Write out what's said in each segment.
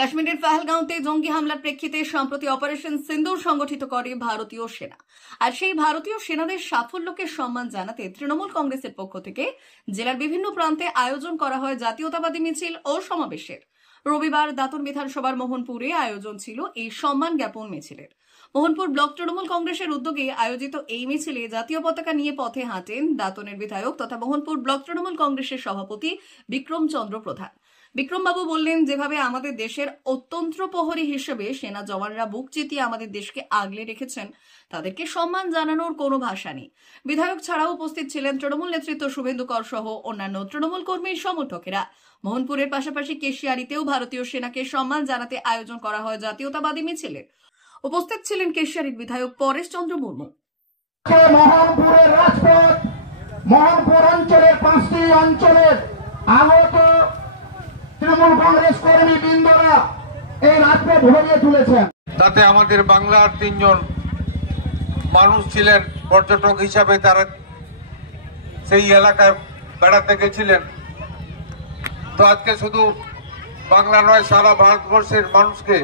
কাশ্মীরের পহেলগাঁওতে জঙ্গি হামলার প্রেক্ষিতে সম্প্রতি অপারেশন সিন্দুর সংগঠিত করে ভারতীয় সেনা। আর সেই ভারতীয় সেনাদের সাফল্যকে সম্মান জানাতে তৃণমূল কংগ্রেসের পক্ষ থেকে জেলার বিভিন্ন প্রান্তে আয়োজন করা হয় জাতীয়তাবাদী মিছিল ও সমাবেশের। রবিবার দাঁতন বিধানসভার মোহনপুরে আয়োজন ছিল এই সম্মান জ্ঞাপন মিছিলের। মোহনপুর ব্লক তৃণমূল কংগ্রেসের উদ্যোগে আয়োজিত এই মিছিলে জাতীয় পতাকা নিয়ে পথে হাঁটেন দাঁতনের বিধায়ক তথা মোহনপুর ব্লক তৃণমূল কংগ্রেসের সভাপতি বিক্রম চন্দ্র প্রধান। বিক্রমবাবু বললেন, যেভাবে আমাদের দেশের অত্যন্ত প্রহরী হিসেবে সেনা জওয়ানরা বুক চিতিয়ে আমাদের দেশকে আগলে রেখেছেন, তাদেরকে সম্মান জানানোর কোনো ভাষা নেই। বিধায়ক ছাড়াও উপস্থিত ছিলেন তৃণমূল নেতৃত্ব শুভেন্দু কর সহ অন্যান্য তৃণমূল কর্মীর সমর্থকেরা। মোহনপুরের পাশাপাশি কেশিয়ারিতেও ভারতীয় সেনাকে সম্মান জানাতে আয়োজন করা হয় জাতীয়তাবাদী মিছিলের। উপস্থিত ছিলেন কেশিয়ারির বিধায়ক পরেশ চন্দ্র মুর্মু। মোহনপুরের রাজপথ, মোহনপুর অঞ্চলের 5টি অঞ্চলের আগত তৃণমূল কংগ্রেস কর্মী বৃন্দরা এই রাজপথ ভরিয়ে তুলেছেন। তাতে আমাদের বাংলার 3 জন মানুষ ছিলেন পর্যটক হিসাবে, তারা সেই এলাকায় বেড়াতে গেছিলেন। তো আজকে শুধু বাংলা নয়, সারা ভারতবর্ষের মানুষকে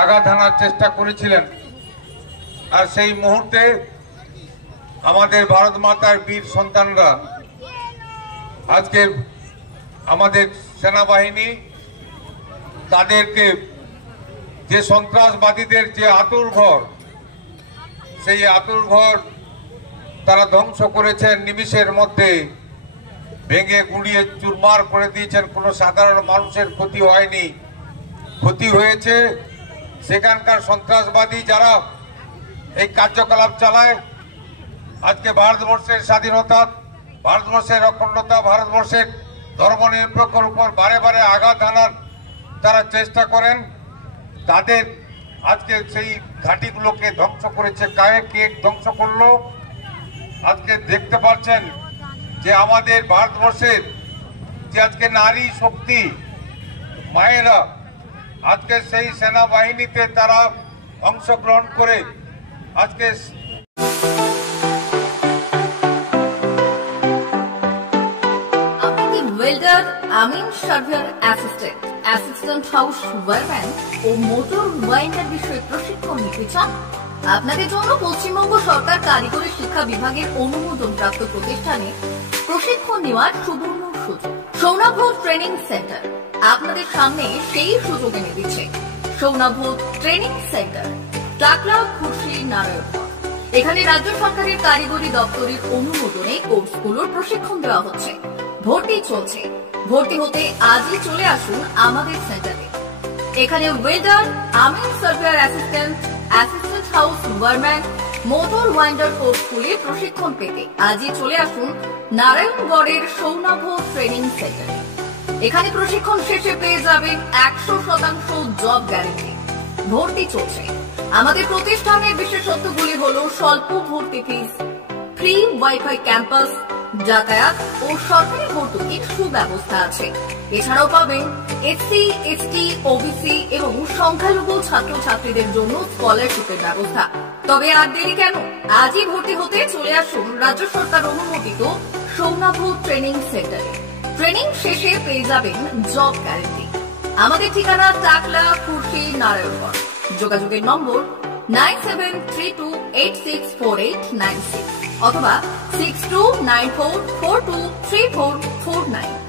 আঘাত হানার চেষ্টা করেছিলেন। আর সেই মুহূর্তে আমাদের ভারত মাতার বীর সন্তানরা, আজকে আমাদের সেনাবাহিনী তাদেরকে যে সন্ত্রাসবাদীদের যে আঁতুড়ঘর, সেই আঁতুড়ঘর তারা ধ্বংস করেছেন, নিমিষের মধ্যে ভেঙে গুঁড়িয়ে চুরমার করে দিয়েছেন। কোনো সাধারণ মানুষের ক্ষতি হয়নি, ক্ষতি হয়েছে সেখানকার সন্ত্রাসবাদী যারা এই কার্যকলাপ চালায়। আজকে ভারতবর্ষের স্বাধীনতা, ভারতবর্ষের অখণ্ডতা, ভারতবর্ষের ধর্মনিরপেক্ষতার উপর বারে বারে আঘাত আনার তারা চেষ্টা করেন। তাদের আজকে সেই ঘাঁটিগুলোকে ধ্বংস করেছে। কে ধ্বংস করলো? আজকে দেখতে পাচ্ছেন যে আমাদের ভারতবর্ষের যে আজকে নারী শক্তি, মায়েরা আজকে সেই সেনাবাহিনীতে তারা অংশগ্রহণ করে আজকে ওয়েল্ডার, আমিন surveyor assistant, assistant house wireman ও মোটর ওয়াইন্ডার বিষয়ে প্রশিক্ষণ নিতে চান? আপনাদের জন্য পশ্চিমবঙ্গ সরকার কারিগরি শিক্ষা বিভাগের অনুমোদনপ্রাপ্ত প্রতিষ্ঠানে প্রশিক্ষণ নেওয়ার সুবর্ণ সুযোগ। সৌনাভ ট্রেনিং সেন্টার আপনাদের সামনে সেই সুযোগ এনে দিচ্ছে। সৌনাভ ট্রেনিং সেন্টার, টাকলা, খুশি, নারায়ণগঞ্জ। এখানে রাজ্য সরকারের কারিগরি দপ্তরের অনুমোদনে কোর্সগুলোর প্রশিক্ষণ দেওয়া হচ্ছে। ভর্তি চলছে। ভর্তি হতে আজই চলে আসুন আমাদের সেন্টারে। এখানে ওয়েল্ডার, আমিন surveyor assistant, assistant house wireman, motor winder কোর্সগুলির প্রশিক্ষণ পেতে আজই চলে আসুন নারায়ণগড়ের সৌনাভ ট্রেনিং সেন্টারে। এখানে প্রশিক্ষণ শেষে পেয়ে যাবেন 100% জব গ্যারেন্টি। ভর্তি চলছে। আমাদের প্রতিষ্ঠানের বিশেষত্বগুলি হলো স্বল্প ভর্তি ফিস, ফ্রি ওয়াইফাই ক্যাম্পাস, যাতায়াত ও সরকারি ভর্তুকির সুব্যবস্থা আছে। এছাড়াও পাবেন এসসি, এসটি, ওবিসি এবং সংখ্যালঘু ছাত্রছাত্রীদের জন্য স্কলারশিপের ব্যবস্থা। তবে আর দেরি কেন? আজই ভর্তি হতে চলে আসুন রাজ্য সরকার অনুমোদিত সৌনাভ ট্রেনিং সেন্টারে। ট্রেনিং শেষে পেয়ে যাবেন জব গ্যারেন্টি। আমাদের ঠিকানা টাকলা, খুশি, নারায়ণগঞ্জ। যোগাযোগের নম্বর 9732864896 অথবা 6294423449।